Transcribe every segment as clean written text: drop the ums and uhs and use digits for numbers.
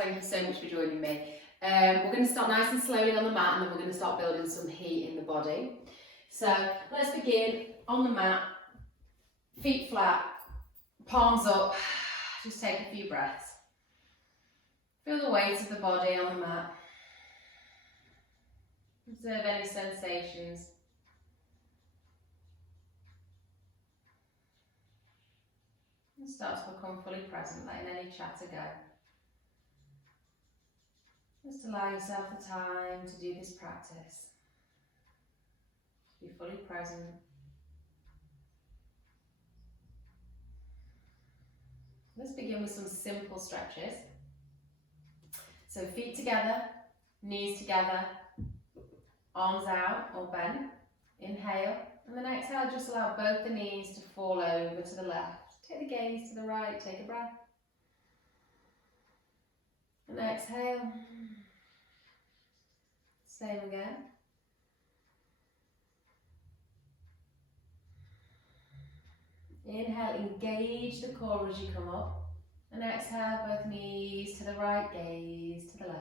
thank you so much for joining me. We're going to start nice and slowly on the mat, and then we're going to start building some heat in the body. So let's begin on the mat, feet flat, palms up, just take a few breaths. Feel the weight of the body on the mat. Observe any sensations. And start to become fully present, letting any chatter go. Just allow yourself the time to do this practice. Be fully present. Let's begin with some simple stretches. So feet together, knees together, arms out or bent. Inhale, and then exhale, just allow both the knees to fall over to the left. Take the gaze to the right, take a breath. And exhale. Same again. Inhale, engage the core as you come up. And exhale, both knees to the right, gaze to the left.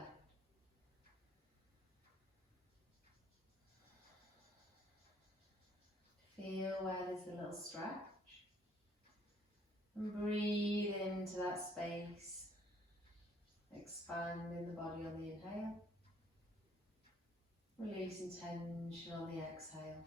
Feel where there's a little stretch. And breathe into that space. Expanding the body on the inhale. Releasing tension on the exhale.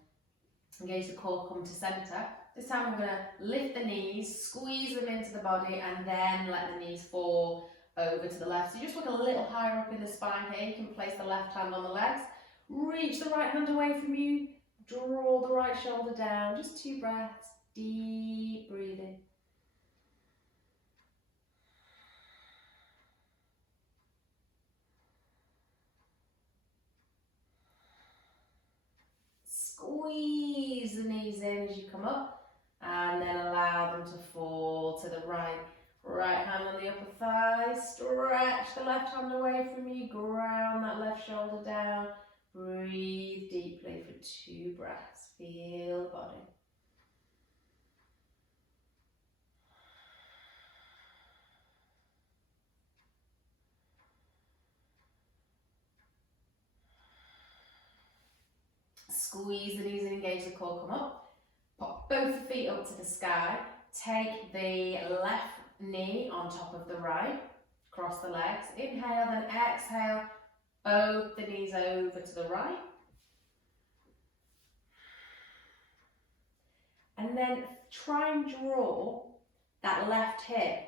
Engage the core, come to centre. This time we're going to lift the knees, squeeze them into the body, and then let the knees fall over to the left. So you just look a little higher up in the spine here. You can place the left hand on the legs. Reach the right hand away from you. Draw the right shoulder down. Just 2 breaths. Deep breathing. Squeeze the knees in as you come up, and then allow them to fall to the right. Right hand on the upper thigh, stretch the left hand away from you, ground that left shoulder down. Breathe deeply for 2 breaths. Feel the body. Squeeze the knees and engage the core, come up. Pop both the feet up to the sky. Take the left knee on top of the right. Cross the legs. Inhale, then exhale. Both the knees over to the right. And then try and draw that left hip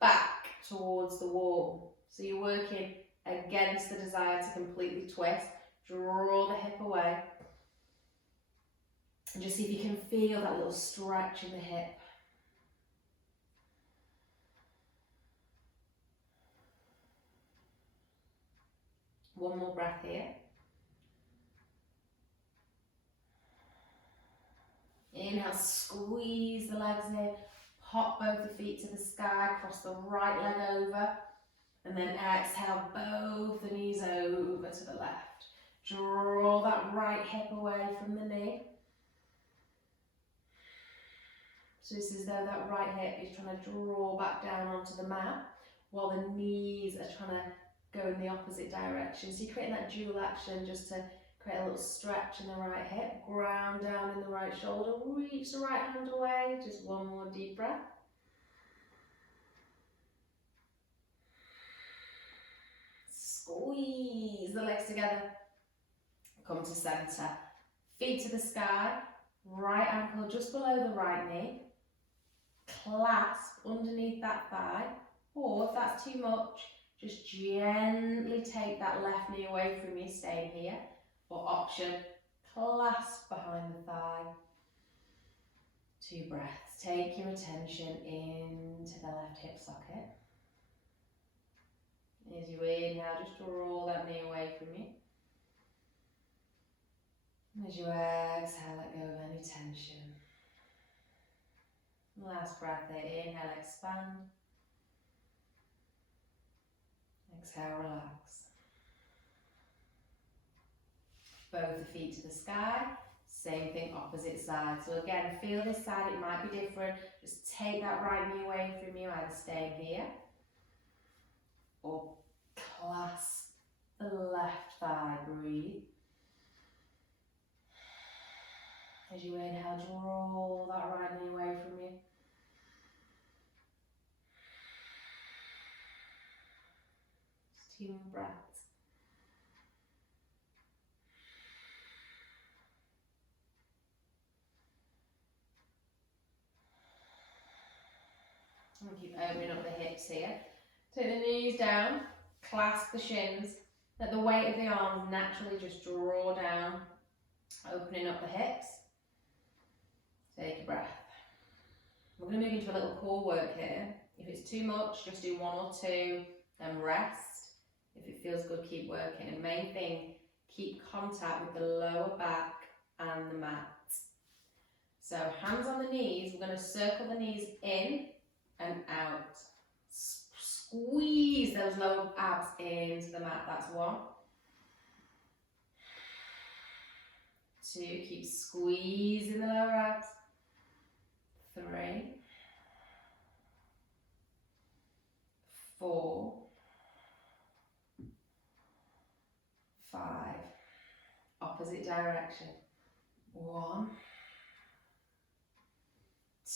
back towards the wall. So you're working against the desire to completely twist. Draw the hip away. And just see if you can feel that little stretch in the hip. One more breath here. Inhale, squeeze the legs in. Pop both the feet to the sky, cross the right leg over. And then exhale, both the knees over to the left. Draw that right hip away from the knee. So it's as though that right hip is trying to draw back down onto the mat, while the knees are trying to go in the opposite direction. So you're creating that dual action just to create a little stretch in the right hip, ground down in the right shoulder, reach the right hand away. Just one more deep breath. Squeeze the legs together. Come to centre. Feet to the sky. Right ankle just below the right knee. Clasp underneath that thigh. Or if that's too much, just gently take that left knee away from you, staying here. Or option, clasp behind the thigh. 2 breaths. Take your attention into the left hip socket. As you inhale, just draw that knee away from you. And as you exhale, let go of any tension. Last breath there. Inhale, expand. Exhale, relax. Both the feet to the sky. Same thing, opposite side. So again, feel this side, it might be different. Just take that right knee away from you, either staying here or breathe. As you inhale, draw that right knee away from you. Just 2 more breaths. And keep opening up the hips here. Take the knees down, clasp the shins. Let the weight of the arms naturally just draw down, opening up the hips. Take a breath. We're going to move into a little core work here. If it's too much, just do 1 or 2 and rest. If it feels good, keep working. And main thing, keep contact with the lower back and the mat. So hands on the knees, we're going to circle the knees in and out. Squeeze those lower abs into the mat. That's 1. 2, keep squeezing the lower abs. 3, 4, 5. Opposite direction. 1,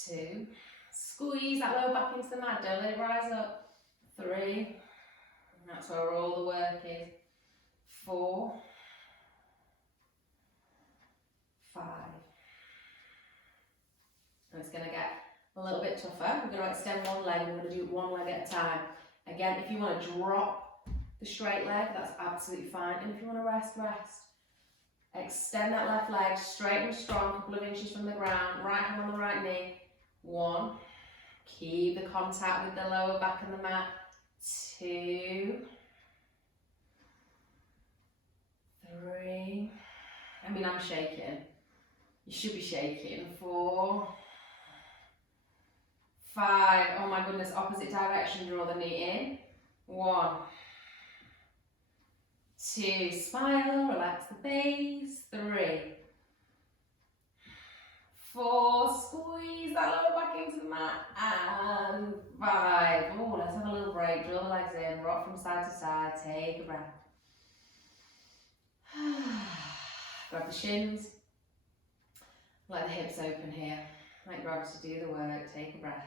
2. Squeeze that lower back into the mat. Don't let it rise up. 3. That's where all the work is. 4, 5. And it's going to get a little bit tougher. We're going to extend one leg. We're going to do it 1 leg at a time. Again, if you want to drop the straight leg, that's absolutely fine. And if you want to rest, rest. Extend that left leg straight and strong, a couple of inches from the ground. Right hand on the right knee. 1. Keep the contact with the lower back and the mat. 2, 3. I mean, I'm shaking. You should be shaking. 4, 5. Oh my goodness, opposite direction. Draw the knee in. 1, 2. Smile, relax the base. 3, 4. Squeeze that lower back into the mat. And 5. Oh, let's have a little break. Draw the legs in. Rock from side to side. Take a breath. Grab the shins. Let the hips open here. Let gravity do the work. Take a breath.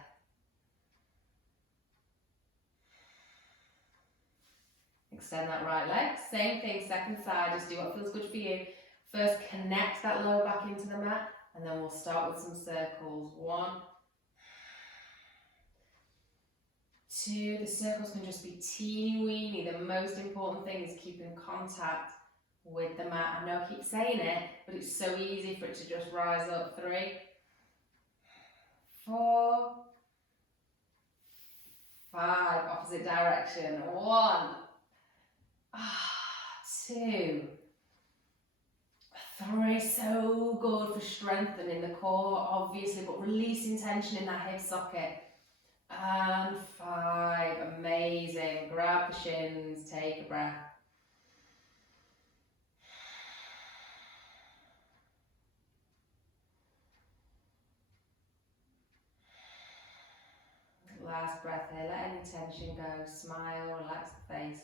Extend that right leg. Same thing, second side. Just do what feels good for you. First, connect that lower back into the mat. And then we'll start with some circles. 1, 2. The circles can just be teeny weeny. The most important thing is keeping contact with the mat. I know I keep saying it, but it's so easy for it to just rise up. 3, 4, 5. Opposite direction. 1, 2, 3. So good for strengthening the core, obviously, but releasing tension in that hip socket. And 5. Amazing. Grab the shins. Take a breath. Last breath here. Let any tension go. Smile. Relax the face.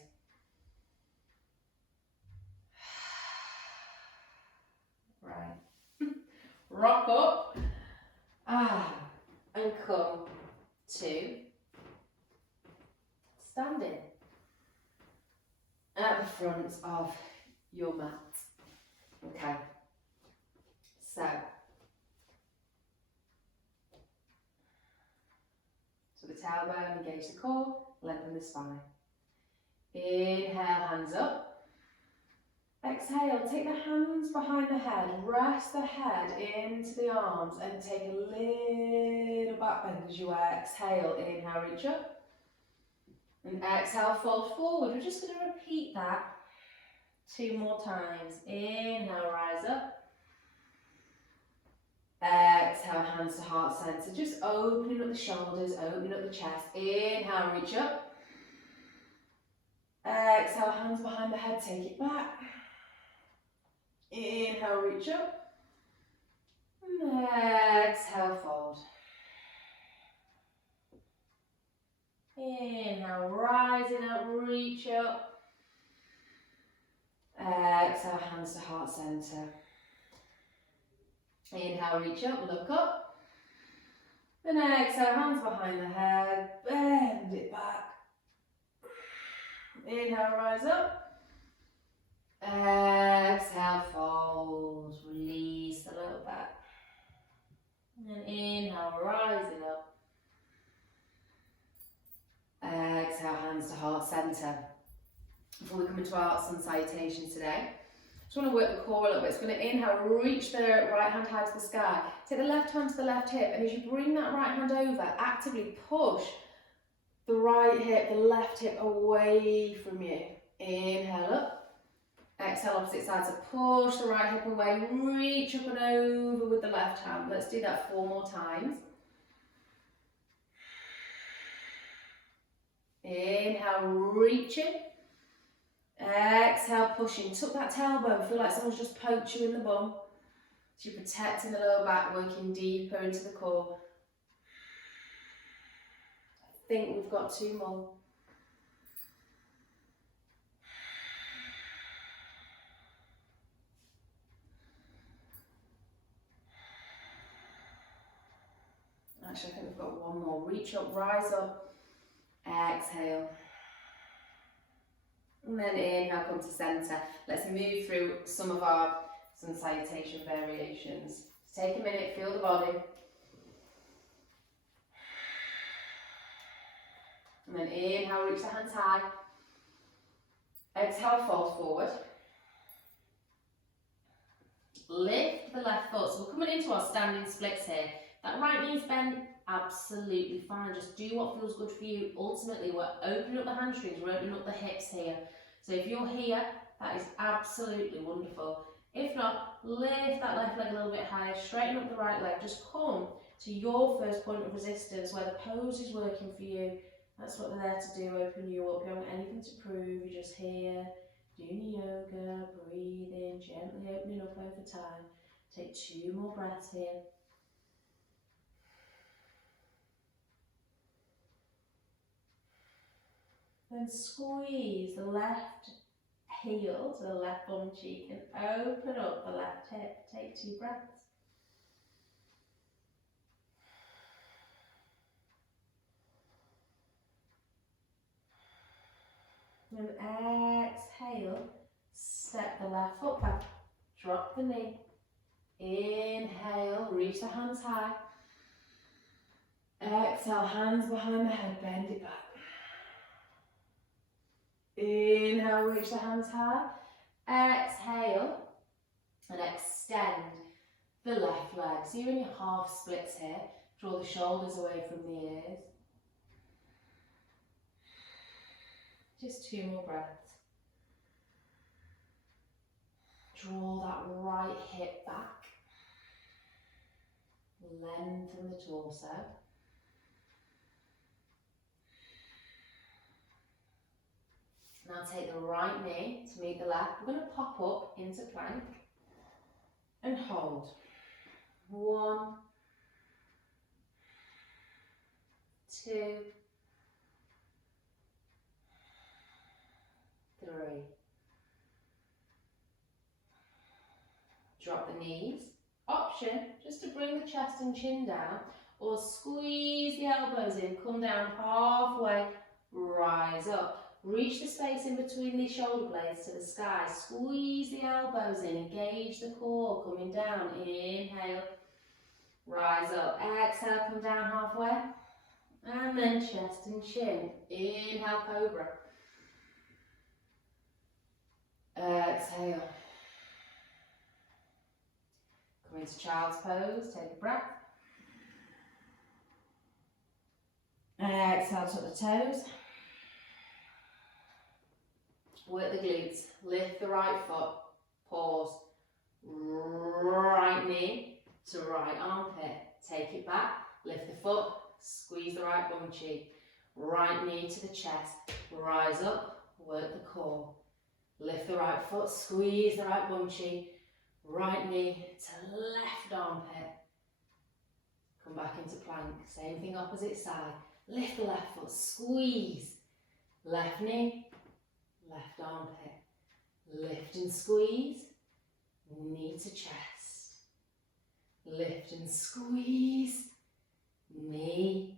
Right. Rock up. And come to standing at the front of your mat. Okay. So the tailbone, engage the core, lengthen the spine. Inhale, hands up. Exhale, take the hands behind the head, rest the head into the arms and take a little back bend as you exhale. Inhale, reach up. And exhale, fold forward. We're just going to repeat that 2 more times. Inhale, rise up. Exhale, hands to heart center. Just opening up the shoulders, opening up the chest. Inhale, reach up. Exhale, hands behind the head, take it back. Inhale, reach up. And exhale, fold. Inhale, rising up, reach up. Exhale, hands to heart centre. Inhale, reach up, look up. And exhale, hands behind the head, bend it back. Inhale, rise up. Exhale, fold, release the lower back. And inhale, rising up. Exhale, hands to heart centre. Before we come into our sun salutation today, just want to work the core a little bit. It's going to inhale, reach the right hand high to the sky. Take the left hand to the left hip, and as you bring that right hand over, actively push the right hip, the left hip away from you. Inhale up. Exhale, opposite side. So push the right hip away, reach up and over with the left hand. Let's do that 4 more times. Inhale, reaching. Exhale, pushing. Tuck that tailbone. Feel like someone's just poked you in the bum. So you're protecting the lower back, working deeper into the core. I think we've got 2 more. Actually, I think we've got 1 more. Reach up, rise up. Exhale. And then inhale, come to centre. Let's move through some of our sun salutation variations. Take a minute, feel the body. And then inhale, reach the hands high. Exhale, fold forward. Lift the left foot. So we're coming into our standing splits here. That right knee's bent, absolutely fine. Just do what feels good for you. Ultimately, we're opening up the hamstrings, we're opening up the hips here. So if you're here, that is absolutely wonderful. If not, lift that left leg a little bit higher, straighten up the right leg. Just come to your first point of resistance where the pose is working for you. That's what they're there to do, open you up. You don't want anything to prove, you're just here, doing yoga, breathing, gently opening up over time. Take 2 more breaths here. Then squeeze the left heel to the left bum cheek and open up the left hip. Take 2 breaths. And exhale, step the left foot back, drop the knee. Inhale, reach the hands high. Exhale, hands behind the head, bend it back. Inhale, reach the hands high. Exhale, and extend the left leg. So you're in your half splits here. Draw the shoulders away from the ears. Just 2 more breaths. Draw that right hip back. Lengthen the torso. Now take the right knee to meet the left. We're going to pop up into plank and hold. 1, 2, 3. Drop the knees. Option, just to bring the chest and chin down, or squeeze the elbows in, come down halfway, rise up. Reach the space in between the shoulder blades to the sky. Squeeze the elbows in, engage the core, coming down. Inhale, rise up. Exhale, come down halfway. And then chest and chin. Inhale, cobra. Exhale. Come into child's pose, take a breath. Exhale, tuck the toes. Work the glutes, lift the right foot, pause, right knee to right armpit, take it back, lift the foot, squeeze the right bum cheek, right knee to the chest, rise up, work the core, lift the right foot, squeeze the right bum cheek, right knee to left armpit, come back into plank, same thing opposite side, lift the left foot, squeeze, left knee, left armpit, Lift and squeeze, knee to chest. Lift and squeeze, knee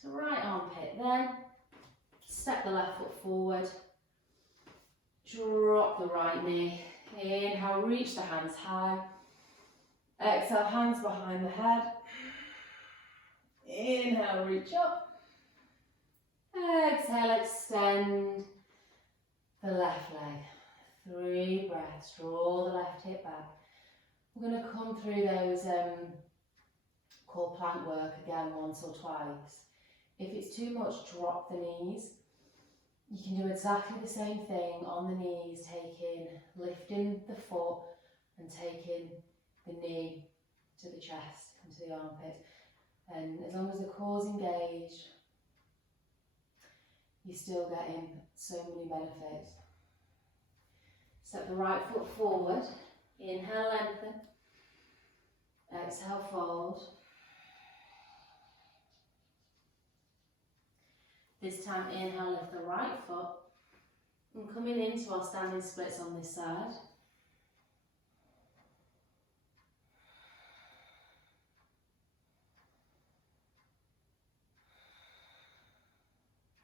to right armpit. Then step the left foot forward, drop the right knee. Inhale, reach the hands high. Exhale, hands behind the head. Inhale, reach up. Exhale, extend the left leg. 3 breaths, draw the left hip back. We're going to come through those core plank work again once or twice. If it's too much, drop the knees. You can do exactly the same thing on the knees, lifting the foot and taking the knee to the chest and to the armpit. And as long as the core's engaged, you're still getting so many benefits. Step the right foot forward, inhale, lengthen, exhale, fold. This time, inhale, lift the right foot, and coming into our standing splits on this side.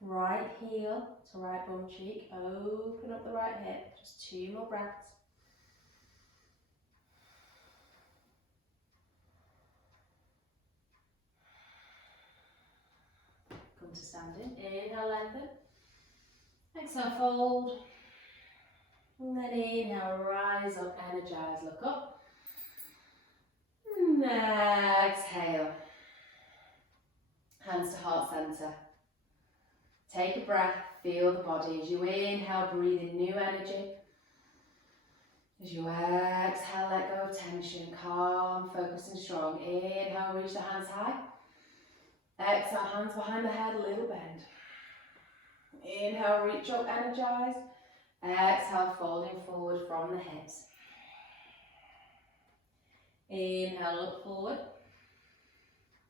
Right heel to right bum cheek, open up the right hip, just 2 more breaths. Come to standing, inhale, lengthen, exhale, fold, and then inhale, rise up, energize, look up, and exhale, hands to heart center. Take a breath, feel the body. As you inhale, breathe in new energy. As you exhale, let go of tension, calm, focused and strong. Inhale, reach the hands high. Exhale, hands behind the head, a little bend. Inhale, reach up, energize. Exhale, folding forward from the hips. Inhale, look forward.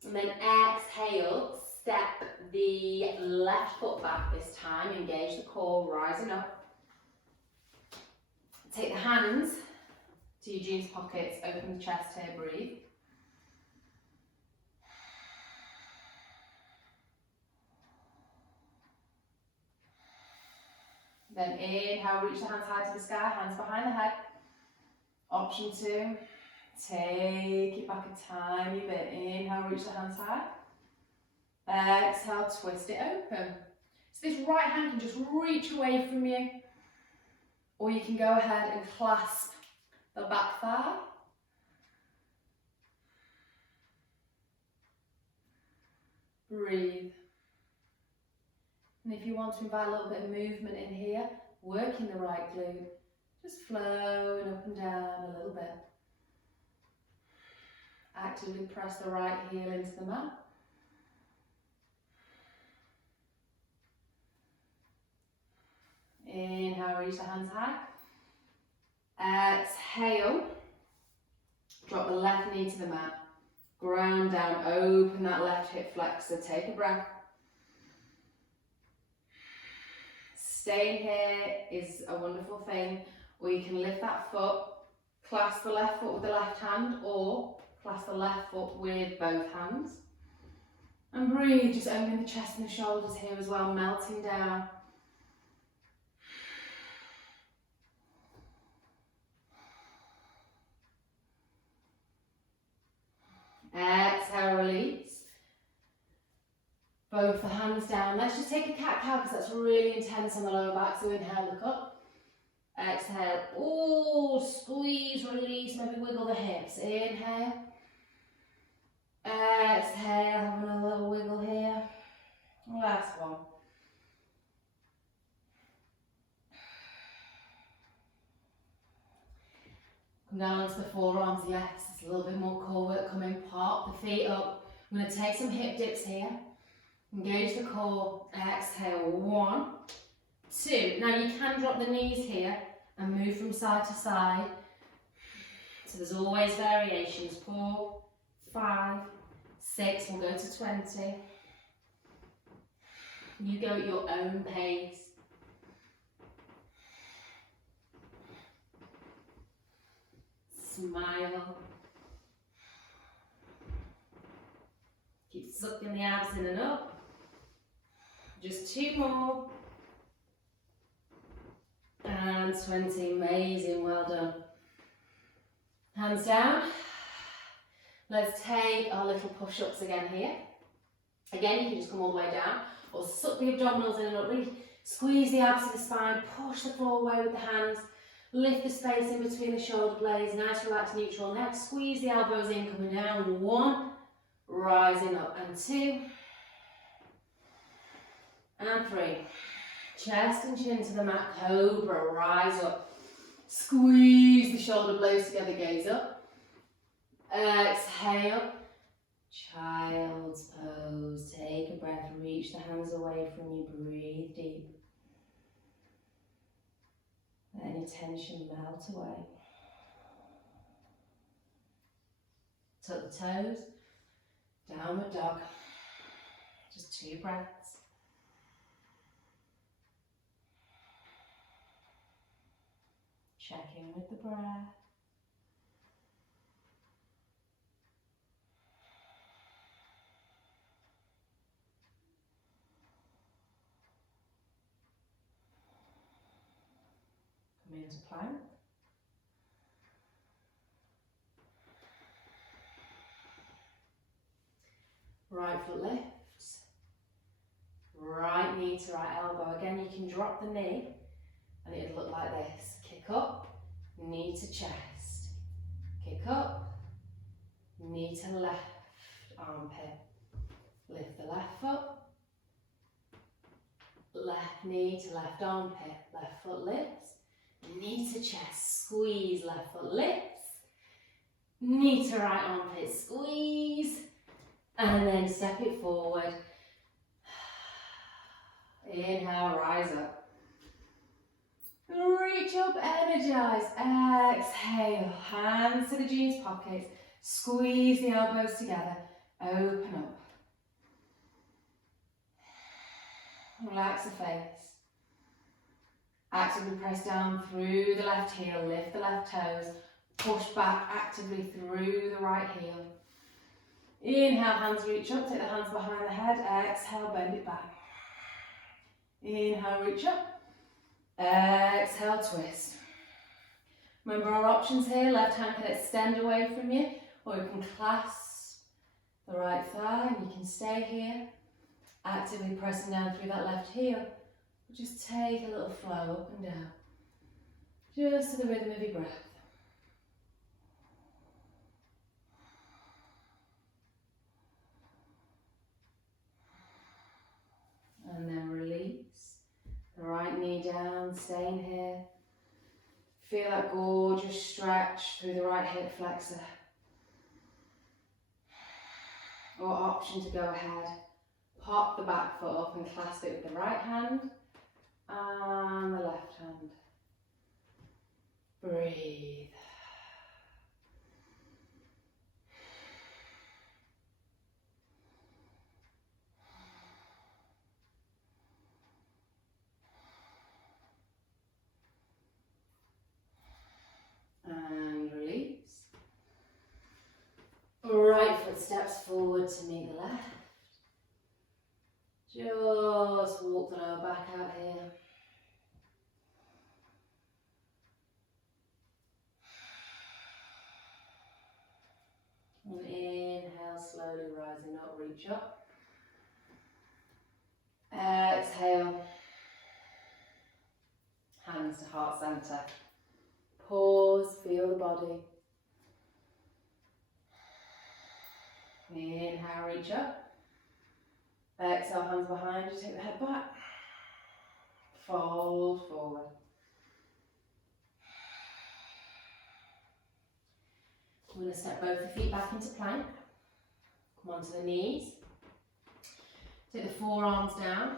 And then exhale, step the left foot back this time, engage the core, rising up. Take the hands to your jeans pockets, open the chest here, breathe. Then inhale, reach the hands high to the sky, hands behind the head. Option 2, take it back a tiny bit. Inhale, reach the hands high. Exhale, twist it open. So this right hand can just reach away from you, or you can go ahead and clasp the back thigh. Breathe. And if you want to invite a little bit of movement in here, working the right glute, just flowing up and down a little bit. Actively press the right heel into the mat. Inhale, reach the hands high. Exhale, drop the left knee to the mat. Ground down, open that left hip flexor, take a breath. Staying here is a wonderful thing, or you can lift that foot, clasp the left foot with the left hand, or clasp the left foot with both hands. And breathe, just opening the chest and the shoulders here as well, melting down. Exhale, release. Both the hands down. Let's just take a cat-cow because that's really intense on the lower back. So inhale, look up. Exhale. Oh, squeeze, release. Maybe wiggle the hips. Inhale. Exhale. Have another little wiggle here. Last one. Come down onto the forearms. Yes, it's a little bit more core work coming. Pop the feet up. I'm going to take some hip dips here. Engage the core. Exhale. 1, 2. Now you can drop the knees here and move from side to side. So there's always variations. 4, 5, 6. We'll go to 20. You go at your own pace. Smile. Keep sucking the abs in and up. Just 2 more. And 20, amazing, well done. Hands down. Let's take our little push-ups again here. Again, you can just come all the way down, or suck the abdominals in and up, really squeeze the abs of the spine, push the floor away with the hands, lift the space in between the shoulder blades, nice relaxed neutral neck, squeeze the elbows in, coming down, 1, rising up, and 2, and 3. Chest and chin to the mat, cobra, rise up, squeeze the shoulder blades together, gaze up, exhale, child's pose, take a breath, reach the hands away from you, breathe deep. Let any tension melt away. Tuck the toes, downward dog, just 2 breaths. Check in with the breath. Come into plank. Right foot lifts. Right knee to right elbow. Again, you can drop the knee and it'd look like this. Kick up, knee to chest. Kick up, knee to left armpit. Lift the left foot. Left knee to left armpit. Left foot lifts. Knee to chest, squeeze, left foot lifts. Knee to right armpit, squeeze. And then step it forward. Inhale, rise up. Reach up, energize. Exhale, hands to the jeans pockets. Squeeze the elbows together. Open up. Relax the face. Actively press down through the left heel. Lift the left toes. Push back actively through the right heel. Inhale, hands reach up. Take the hands behind the head. Exhale, bend it back. Inhale, reach up. Exhale, twist. Remember our options here. Left hand can extend away from you, or you can clasp the right thigh and you can stay here, actively pressing down through that left heel. Just take a little flow up and down, just to the rhythm of your breath. And then release. The right knee down, staying here. Feel that gorgeous stretch through the right hip flexor. Or option to go ahead. Pop the back foot up and clasp it with the right hand and the left hand. Breathe. And release. Right foot steps forward to meet the left. Just walk the lower back out here. And inhale, slowly rising up, reach up. Exhale. Hands to heart center. Pause, feel the body. Inhale, reach up. Exhale, hands behind you, take the head back. Fold forward. I'm going to step both the feet back into plank. Come onto the knees. Take the forearms down.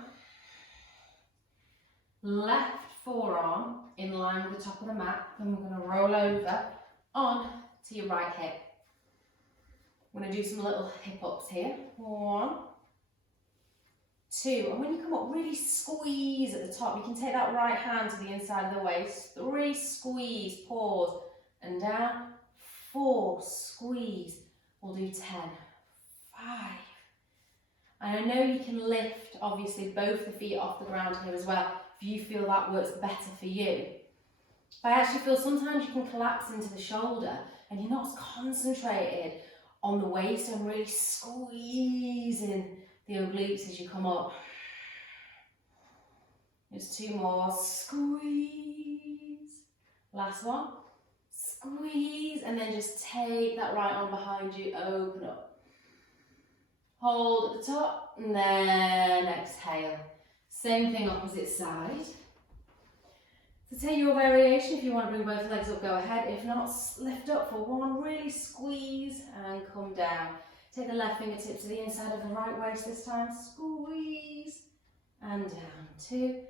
Left forearm in line with the top of the mat. Then we're going to roll over on to your right hip. I'm going to do some little hip ups here. 1, 2, and when you come up, really squeeze at the top. You can take that right hand to the inside of the waist. 3, squeeze, pause, and down. 4, squeeze. We'll do 10, 5. And I know you can lift, obviously, both the feet off the ground here as well, if you feel that works better for you. But I actually feel sometimes you can collapse into the shoulder and you're not as concentrated on the waist and really squeezing the obliques as you come up. Just 2 more, squeeze. Last one, squeeze, and then just take that right arm behind you, open up. Hold at the top, and then exhale. Same thing, opposite side. So take your variation. If you want to bring both legs up, go ahead. If not, lift up for 1, really squeeze, and come down. Take the left fingertip to the inside of the right waist this time, squeeze, and down. 2.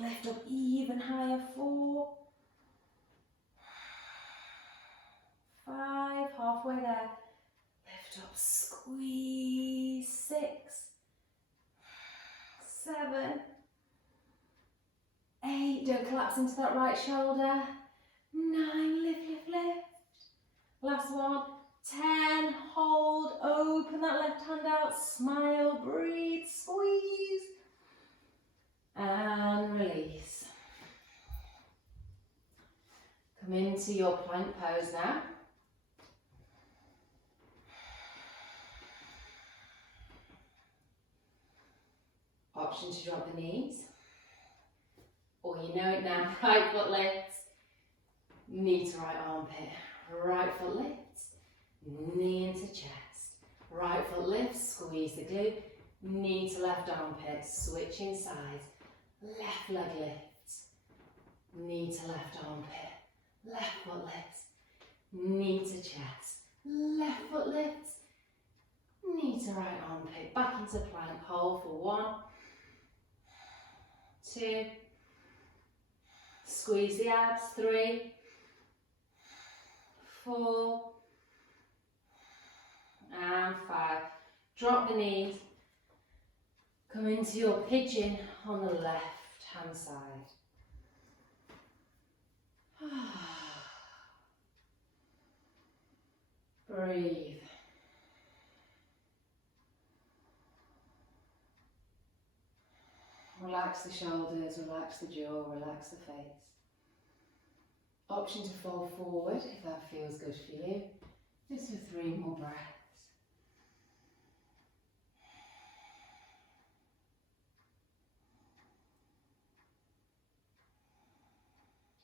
Lift up even higher, 4, 5, halfway there. Lift up, squeeze, 6, 7, 8, don't collapse into that right shoulder. 9, lift, lift, lift. Last one, 10, hold, open that left hand out, smile, breathe, squeeze. And release. Come into your plank pose now. Option to drop the knees. Or you know it now, right foot lifts, knee to right armpit. Right foot lifts, knee into chest. Right foot lifts, squeeze the glute, knee to left armpit, switching sides. Left leg lifts, knee to left armpit, left foot lifts, knee to chest, left foot lifts, knee to right armpit, back into plank, hold for 1, 2, squeeze the abs, 3, 4, and 5. Drop the knees. Come into your pigeon on the left hand side. Breathe. Relax the shoulders, relax the jaw, relax the face. Option to fall forward if that feels good for you. Just for 3 more breaths.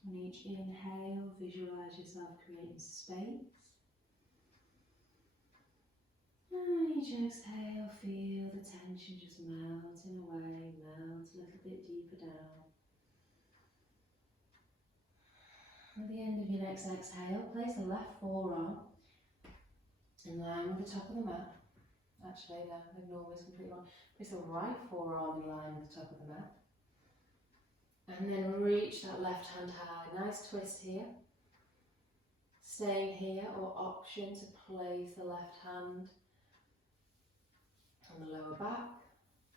On each inhale, visualise yourself creating space. And each exhale, feel the tension just melting away, melt a little bit deeper down. At the end of your next exhale, place the left forearm in line with the top of the mat. Actually, no, ignore this completely wrong. Place the right forearm in line with the top of the mat. And then reach that left hand high. Nice twist here. Staying here, or option to place the left hand on the lower back,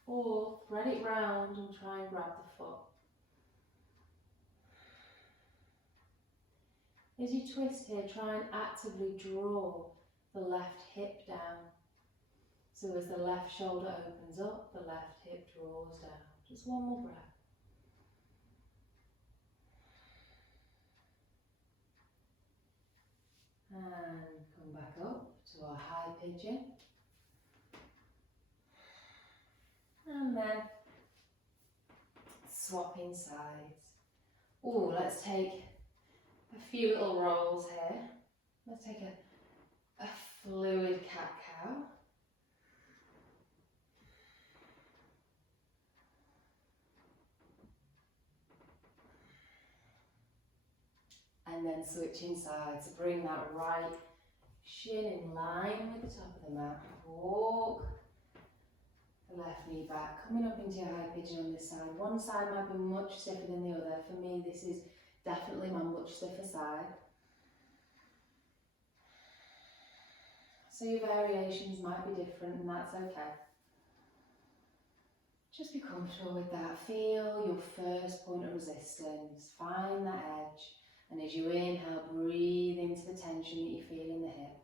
or thread it round and try and grab the foot. As you twist here, try and actively draw the left hip down. So as the left shoulder opens up, the left hip draws down. Just 1 more breath. And come back up to our high pigeon. And then swapping sides. Oh, let's take a few little rolls here. Let's take a fluid cat-cow. And then switching sides to bring that right shin in line with the top of the mat. Walk the left knee back, coming up into your high pigeon on this side. One side might be much stiffer than the other. For me, this is definitely my much stiffer side. So your variations might be different, and that's okay. Just be comfortable with that. Feel your first point of resistance. Find that edge. And as you inhale, breathe into the tension that you feel in the hip.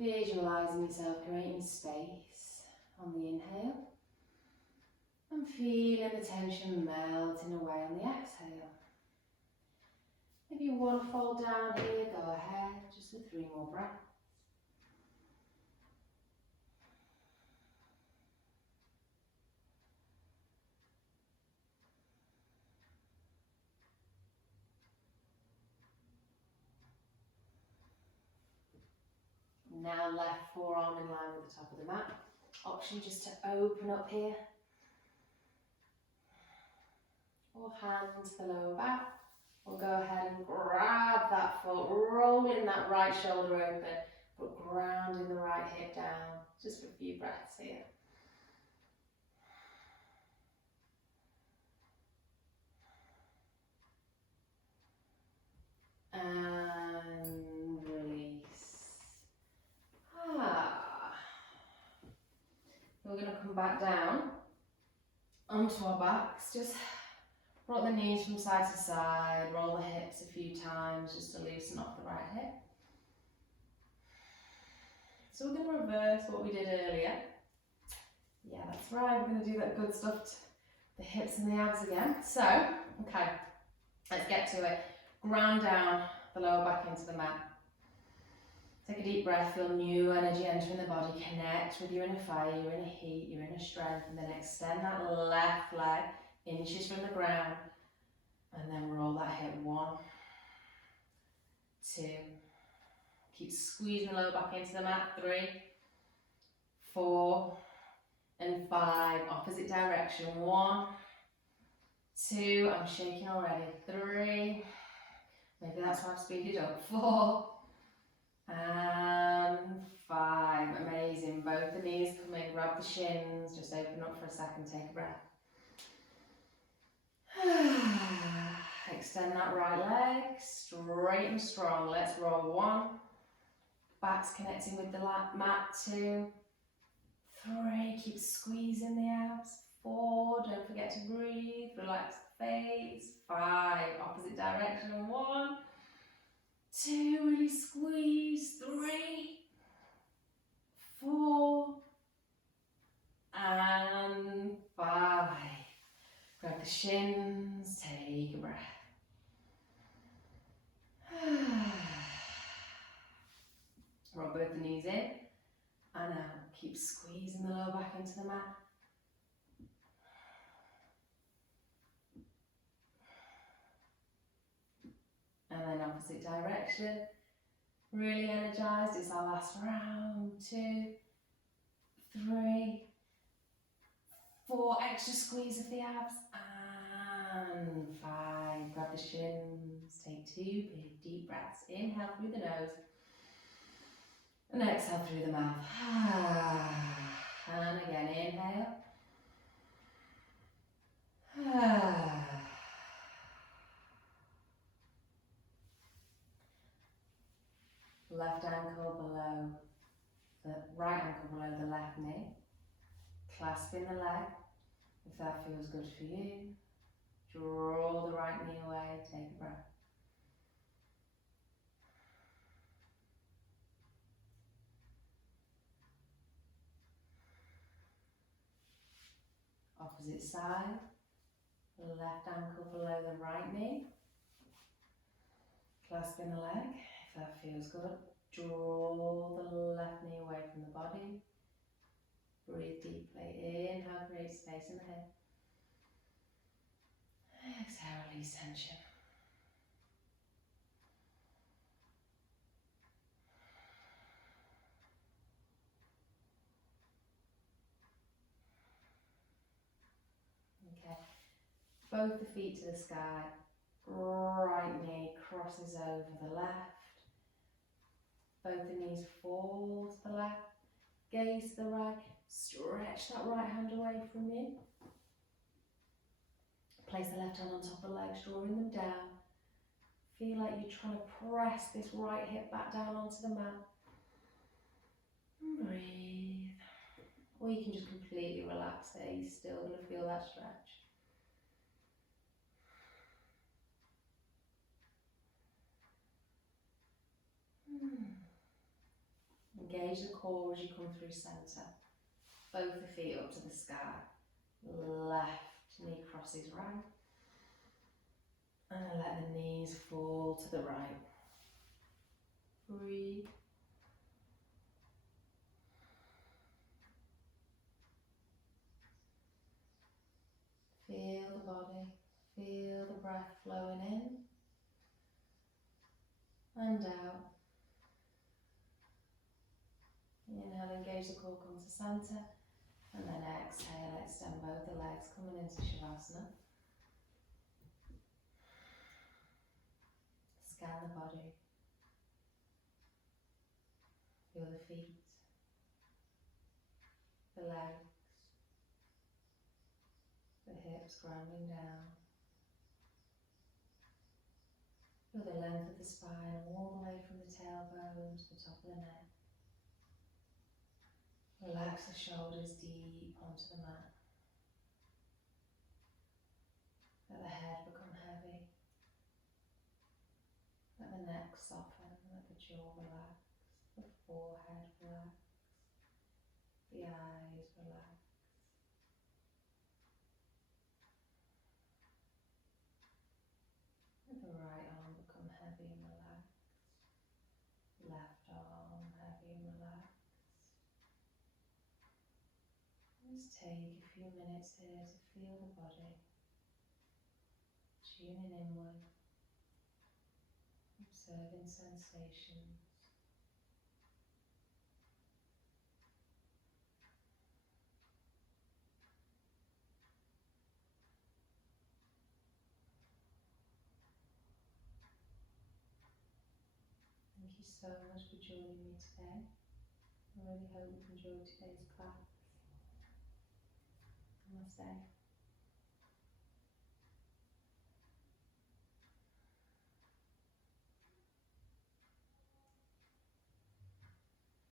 Visualising yourself creating space on the inhale. And feeling the tension melting away on the exhale. If you want to fall down here, go ahead, just with 3 more breaths. Now left forearm in line with the top of the mat. Option just to open up here. Or hand to the lower back. Or go ahead and grab that foot, rolling that right shoulder open, but grounding the right hip down. Just for a few breaths here. And release. We're going to come back down onto our backs. Just rock the knees from side to side, roll the hips a few times just to loosen off the right hip. So we're going to reverse what we did earlier. Yeah, that's right, we're going to do that good stuff to the hips and the abs again. So, okay, let's get to it. Ground down the lower back into the mat. Take a deep breath, feel new energy entering the body. Connect with your inner fire, your inner heat, your inner strength, and then extend that left leg inches from the ground. And then roll that hip. 1, 2. Keep squeezing the lower back into the mat. 3, 4, and 5. Opposite direction. 1, 2. I'm shaking already. 3. Maybe that's why I've speeded up. 4. And 5. Amazing. Both the knees come in, grab the shins, just open up for a second, take a breath. Extend that right leg, straight and strong. Let's roll. 1. Back's connecting with the mat. 2, 3. Keep squeezing the abs. 4. Don't forget to breathe. Relax the face. 5. Opposite direction. 1, 2, really squeeze. 3, 4, and 5. Grab the shins, take a breath. Roll both the knees in and out. Keep squeezing the lower back into the mat. And then opposite direction. Really energized. It's our last round. 2, 3, 4. Extra squeeze of the abs. And 5. Grab the shins. Take 2 big deep breaths. Inhale through the nose. And exhale through the mouth. And again, inhale. Left ankle below the right ankle below the left knee. Clasping the leg, if that feels good for you. Draw the right knee away, take a breath. Opposite side, left ankle below the right knee. Clasping the leg, if that feels good. Draw the left knee away from the body. Breathe deeply. Inhale, create space in the hip. Exhale, release tension. Okay. Both the feet to the sky. Right knee crosses over the left. Both the knees fall to the left. Gaze to the right. Stretch that right hand away from you. Place the left hand on top of the legs, drawing them down. Feel like you're trying to press this right hip back down onto the mat. And breathe. Or you can just completely relax there. You're still going to feel that stretch. Engage the core as you come through centre. Both the feet up to the sky. Left knee crosses right. And then let the knees fall to the right. Breathe. Feel the body. Feel the breath flowing in and out. Inhale, engage the core, come to centre. And then exhale, extend both the legs, coming into Shavasana. Scan the body. Feel the feet, the legs, the hips grounding down. Feel the length of the spine all the way from the tailbone to the top of the neck. Relax the shoulders deep onto the mat. Let the head become heavy. Let the neck soften, let the jaw relax, the forehead relax, the eyes relax. Let the right arm become heavy and relaxed. Left arm heavy and relaxed. Just take a few minutes here to feel the body, tuning inward, observing sensations. Thank you so much for joining me today. I really hope you enjoyed today's class. Namaste.